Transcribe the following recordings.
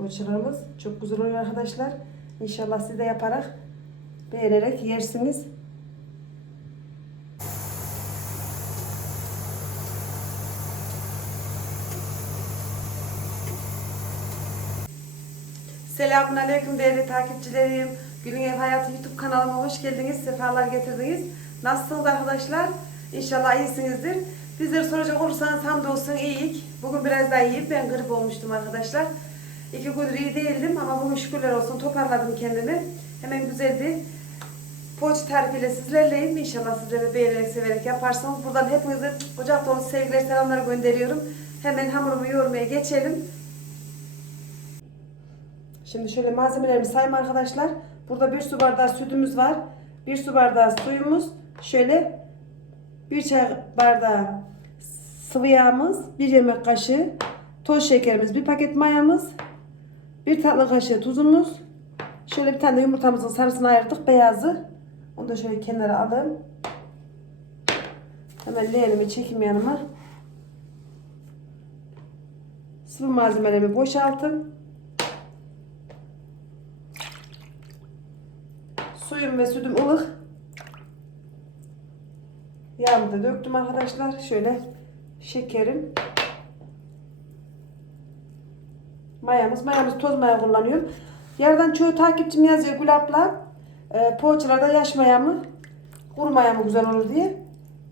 Poğaçalarımız çok güzel oluyor arkadaşlar. İnşallah siz de yaparak beğenerek yersiniz. Selamun Aleyküm değerli takipçilerim. Günün Ev Hayatı YouTube kanalıma hoş geldiniz. Sefalar getirdiniz. Nasılsınız arkadaşlar? İnşallah iyisinizdir. Bizleri soracak olursanız hamdolsun iyiyik. Bugün biraz daha iyiyim. Ben grip olmuştum arkadaşlar. İki gündür iyi değildim ama bugün şükürler olsun toparladım kendimi. Hemen güzeldi. Poğaça tarifiyle sizlerleyim. İnşallah sizlere beğenerek severek yaparsınız. Buradan hepinize kucak dolu sevgiler selamlar gönderiyorum. Hemen hamurumu yoğurmaya geçelim. Şimdi şöyle malzemelerimi sayayım arkadaşlar. Burada bir su bardağı sütümüz var. Bir su bardağı suyumuz. Şöyle bir çay bardağı sıvı yağımız. Bir yemek kaşığı toz şekerimiz. Bir paket mayamız. Bir tatlı kaşığı tuzumuz. Şöyle bir tane de yumurtamızın sarısını ayırdık. Beyazı. Onu da şöyle kenara alayım. Hemen leğenimi çekeyim yanıma. Sıvı malzemelerimi boşaltın. Suyum ve sütüm ılık. Yağımı da döktüm arkadaşlar. Şöyle şekerim. Mayamız. Mayamız toz maya kullanıyorum. Yerden çoğu takipçim yazıyor Gül abla. E, poğaçalarda yaş maya mı? Kuru maya mı güzel olur diye.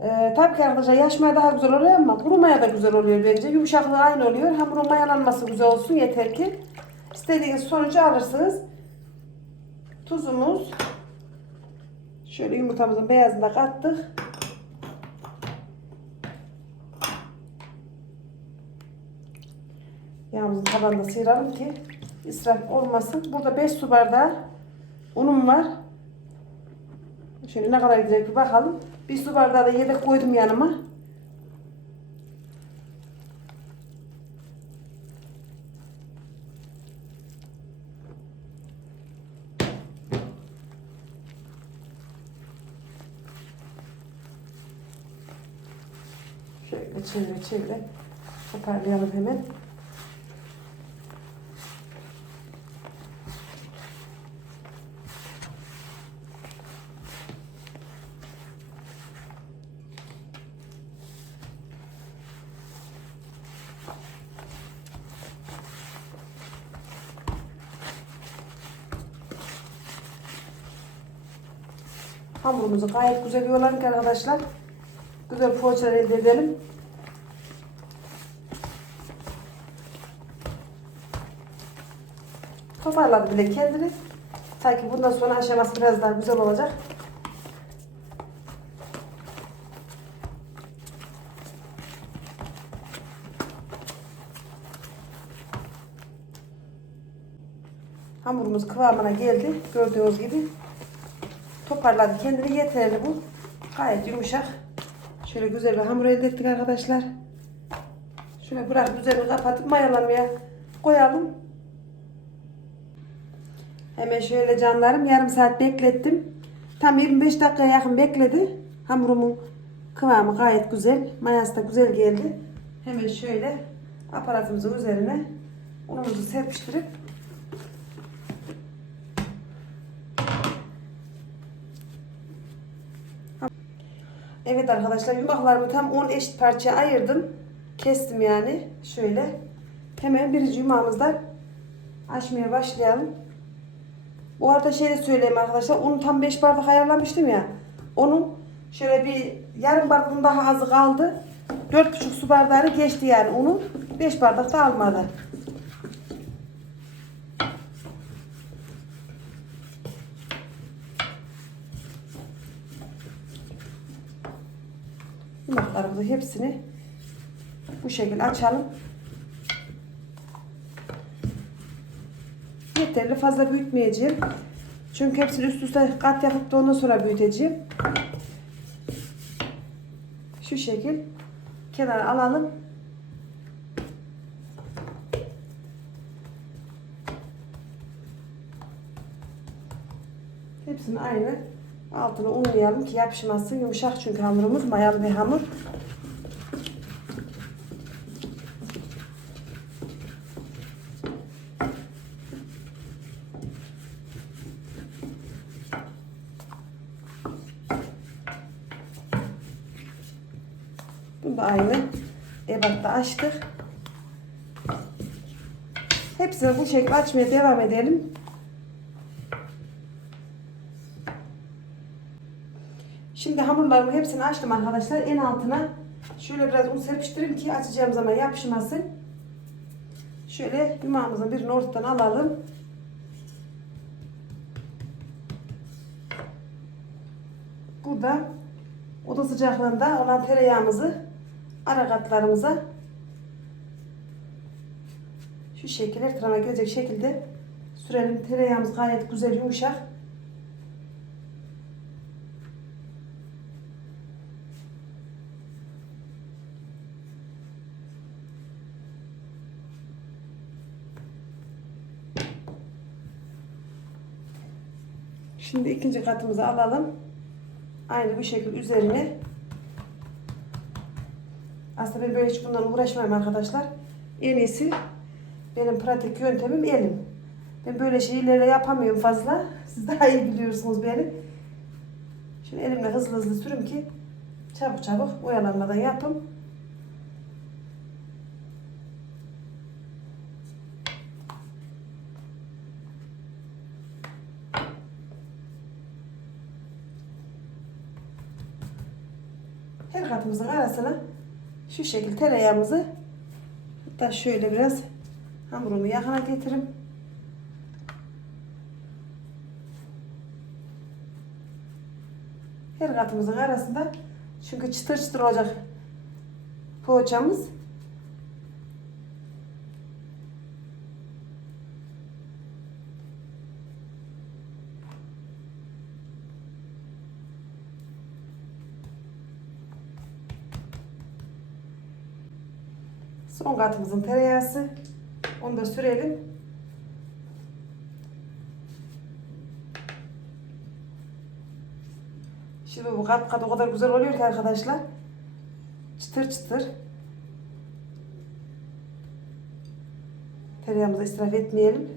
E, tabii ki arkadaşlar yaş maya daha güzel oluyor ama kuru maya da güzel oluyor bence. Yumuşaklığı aynı oluyor. Hamurun mayalanması güzel olsun yeter ki. İstediğiniz sonucu alırsınız. Tuzumuz. Şöyle yumurtamızın beyazını da kattık. Yağımızın tabanını da sıyıralım ki israf olmasın. Burada 5 su bardağı unum var. Şöyle ne kadar gidecek bir bakalım. Bir su bardağı da yedek koydum yanıma. Şöyle çevire çevire toparlayalım hemen. Hamurumuzu gayet güzel yoğuralım ki arkadaşlar. Güzel poğaçalar elde edelim. Toparladı bile kendini. Sanki bundan sonra aşaması biraz daha güzel olacak. Hamurumuz kıvamına geldi. Gördüğünüz gibi toparladı kendini yeterli bu. Gayet yumuşak. Şöyle güzel bir hamur elde ettik arkadaşlar. Şöyle bırak üzerini kapatıp mayalamaya koyalım. Hemen şöyle canlarım yarım saat beklettim. Tam 25 dakikaya yakın bekledi. Hamurumun kıvamı gayet güzel. Mayası da güzel geldi. Hemen şöyle aparatımızın üzerine unumuzu serpiştirip Evet arkadaşlar yumaklarımı tam 10 eşit parçaya ayırdım. Kestim yani. Şöyle. Hemen birinci yumağımızdan açmaya başlayalım. Bu arada şey de söyleyeyim arkadaşlar. Unu tam 5 bardak ayarlamıştım ya. Onun şöyle bir yarım bardakın daha azı kaldı. 4,5 su bardağını geçti yani unun. 5 bardak da almadı. Yumaklarımızı hepsini bu şekilde açalım. Yeterli fazla büyütmeyeceğim. Çünkü hepsini üst üste kat yapıp da ondan sonra büyüteceğim. Şu şekil kenara alalım. Hepsini aynı altına unlayalım ki yapışmasın. Yumuşak çünkü hamurumuz mayalı bir hamur. Bunu da aynı ebatta açtık. Hepsini bu şekilde açmaya devam edelim. Şimdi hamurlarımın hepsini açtım arkadaşlar. En altına şöyle biraz un serpiştireyim ki açacağım zaman yapışmasın. Şöyle yumağımızın birini ortadan alalım. Burada oda sıcaklığında olan tereyağımızı ara katlarımıza şu şekilde her tarafına gelecek şekilde sürelim. Tereyağımız gayet güzel yumuşak. Şimdi ikinci katımızı alalım. Aynı bu şekilde üzerine. Aslında ben böyle hiç bundan uğraşmayayım arkadaşlar. En iyisi benim pratik yöntemim elim. Ben böyle şeyleri yapamıyorum fazla. Siz daha iyi biliyorsunuz beni. Şimdi elimle hızlı hızlı sürüm ki çabuk çabuk oyalanmadan yapım. Her katımızın arasına şu şekilde tereyağımızı hatta şöyle biraz hamurumu yakına getirim. Her katımızın arasında çünkü çıtır çıtır olacak poğaçamız. Son katımızın tereyağısı. Onu da sürelim. Şimdi bu kat kat o kadar güzel oluyor ki arkadaşlar. Çıtır çıtır. Tereyağımızı israf etmeyelim.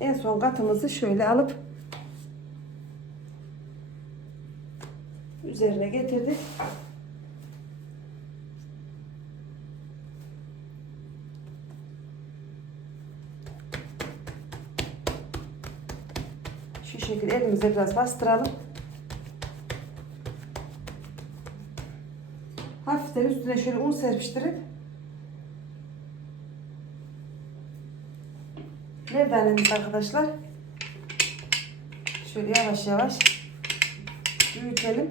En son katımızı şöyle alıp üzerine getirdik. Şekilde elimize biraz bastıralım. Hafiften üstüne şöyle un serpiştirip Merdanemiz arkadaşlar. Şöyle yavaş yavaş büyütelim.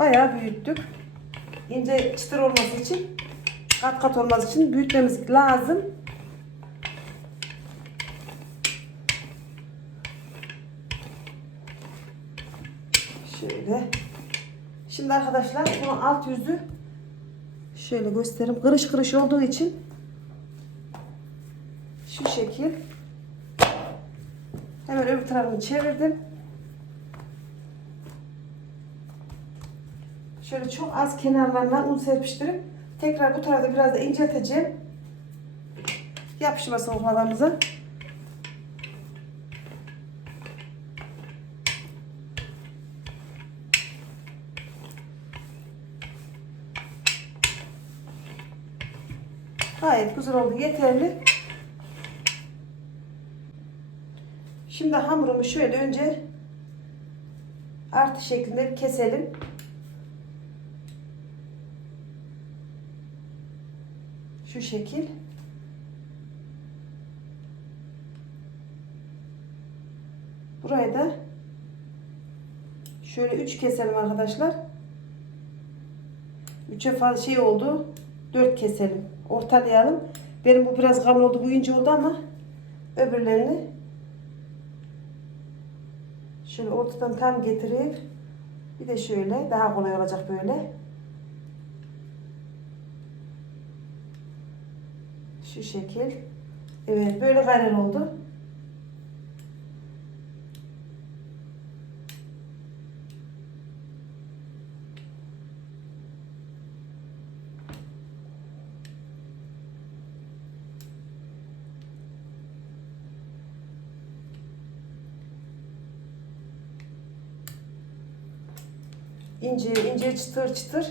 Bayağı büyüttük. İnce çıtır olması için, kat kat olması için büyütmemiz lazım. Şöyle. Şimdi arkadaşlar bunun alt yüzü şöyle göstereyim. Kırış kırış olduğu için şu şekil hemen öbür tarafını çevirdim. Şöyle çok az kenarlarından un serpiştirip tekrar bu tarafta biraz da incelteceğim. Yapışmasın oklalarımıza. Gayet güzel oldu. Yeterli. Şimdi hamurumu şöyle önce artı şeklinde keselim. Şekil. Burayı da şöyle üç keselim arkadaşlar. Üçe fazla şey oldu. Dört keselim. Ortalayalım. Benim bu biraz kalın oldu. Bu ince oldu ama öbürlerini şöyle ortadan tam getirip bir de şöyle daha kolay olacak böyle. Şu şekil. Evet böyle gayrı oldu. ince ince çıtır çıtır.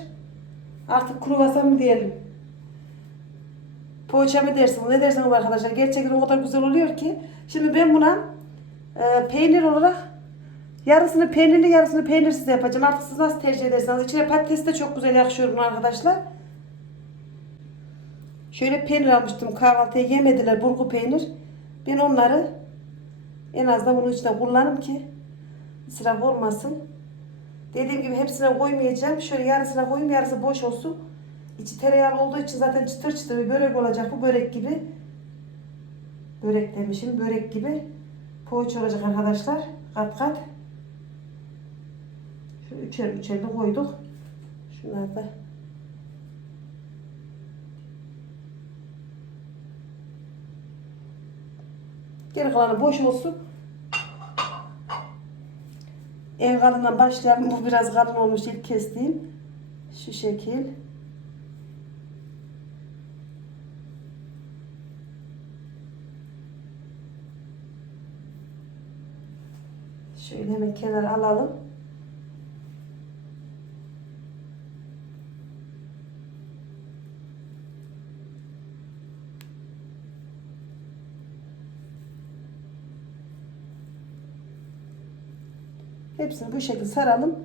Artık kruvasan mı diyelim? Poğaça mı dersiniz? Ne dersiniz arkadaşlar? Gerçekten o kadar güzel oluyor ki. Şimdi ben buna e, peynir olarak yarısını peynirli yarısını peynirsiz yapacağım. Artık siz nasıl tercih ederseniz. İçine patates de çok güzel yakışıyor bunu arkadaşlar. Şöyle peynir almıştım. Kahvaltıya yemediler burgu peynir. Ben onları en azından bunun içine kullanırım ki israf olmasın. Dediğim gibi hepsine koymayacağım. Şöyle yarısına koyayım, yarısı boş olsun. İçi tereyağlı olduğu için zaten çıtır çıtır bir börek olacak. Bu börek gibi. Börek demişim, börek gibi. Poğaça olacak arkadaşlar. Kat kat. Şöyle üçer üçer de koyduk. Şunlar da. Geri kalanı boş olsun. En kalından başlayalım. Bu biraz kalın olmuş ilk kestiğim. Şu şekil. Şöyle hemen kenara alalım. Hepsini bu şekilde saralım.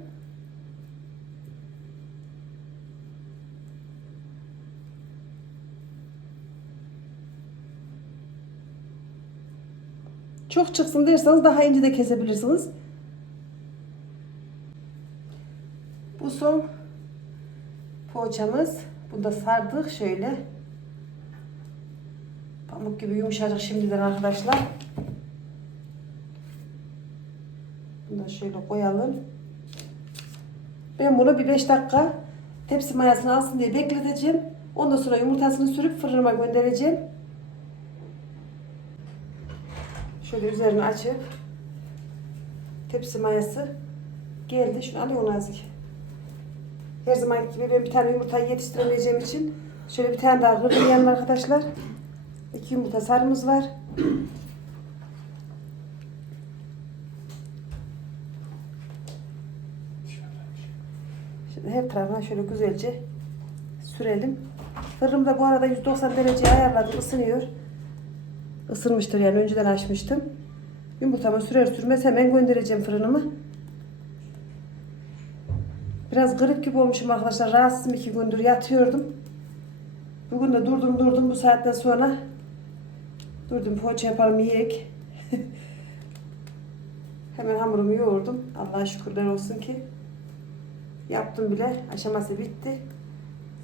Çok çıksın derseniz daha ince de kesebilirsiniz. Bu son poğaçamız. Bunu da sardık şöyle. Pamuk gibi yumuşacık şimdiden arkadaşlar. Bunu da şöyle koyalım. Ben bunu bir 5 dakika tepsi mayasını alsın diye bekleteceğim. Ondan sonra yumurtasını sürüp fırınıma göndereceğim. Şöyle üzerini açıp tepsi mayası geldi. Şunu alıyorum nazik. Her zaman gibi ben bir tane yumurtayı yetiştiremeyeceğim için şöyle bir tane daha yanına arkadaşlar. İki yumurta sarımız var. Şimdi her tarafına şöyle güzelce sürelim. Fırınımda bu arada 190 dereceye ayarladım. ısınıyor. Isınmıştır yani önceden açmıştım. Yumurtamı sürer sürmez hemen göndereceğim fırınımı. Biraz grip gibi olmuşum arkadaşlar. Rahatsızım iki gündür yatıyordum. Bugün de durdum durdum bu saatten sonra. Durdum poğaça yapalım yiyek. hemen hamurumu yoğurdum. Allah'a şükürler olsun ki. Yaptım bile. Aşaması bitti.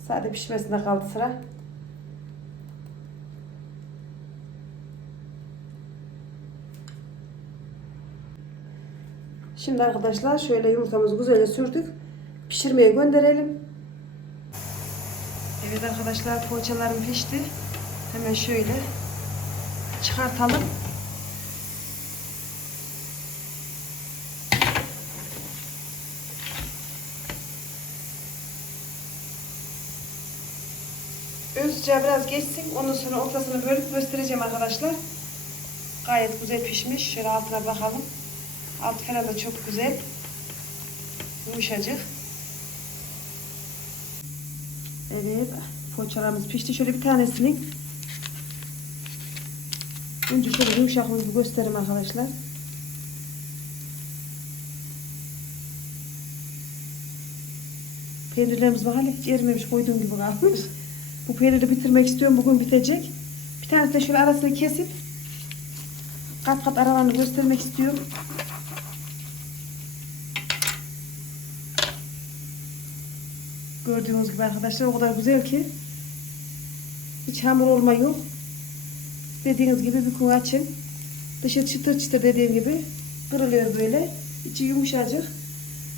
Sadece pişmesine kaldı sıra. Şimdi arkadaşlar şöyle yumurtamızı güzelce sürdük. Pişirmeye gönderelim. Evet arkadaşlar poğaçalarım pişti. Hemen şöyle çıkartalım. Ön biraz geçsin. Ondan sonra ortasını bölüp göstereceğim arkadaşlar. Gayet güzel pişmiş. Şöyle altına bakalım. Alt falan da çok güzel. Yumuşacık. Evet. Poğaçalarımız pişti. Şöyle bir tanesini önce şöyle yumuşaklığını bir göstereyim arkadaşlar. Peynirlerimiz hala hiç erimemiş koyduğum gibi kalmış. Bu peyniri bitirmek istiyorum. Bugün bitecek. Bir tanesi de şöyle arasını kesip kat kat aralarını göstermek istiyorum. Gördüğünüz gibi arkadaşlar o kadar güzel ki hiç hamur olma yok. Dediğiniz gibi bir kum açın. Dışı çıtır çıtır dediğim gibi kırılıyor böyle. İçi yumuşacık.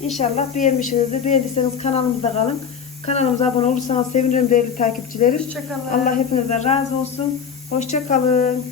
İnşallah beğenmişsinizdir. Beğendiyseniz kanalımızda kalın. Kanalımıza abone olursanız sevinirim değerli takipçilerim. Hoşçakalın. Allah hepinizden razı olsun. Hoşça kalın.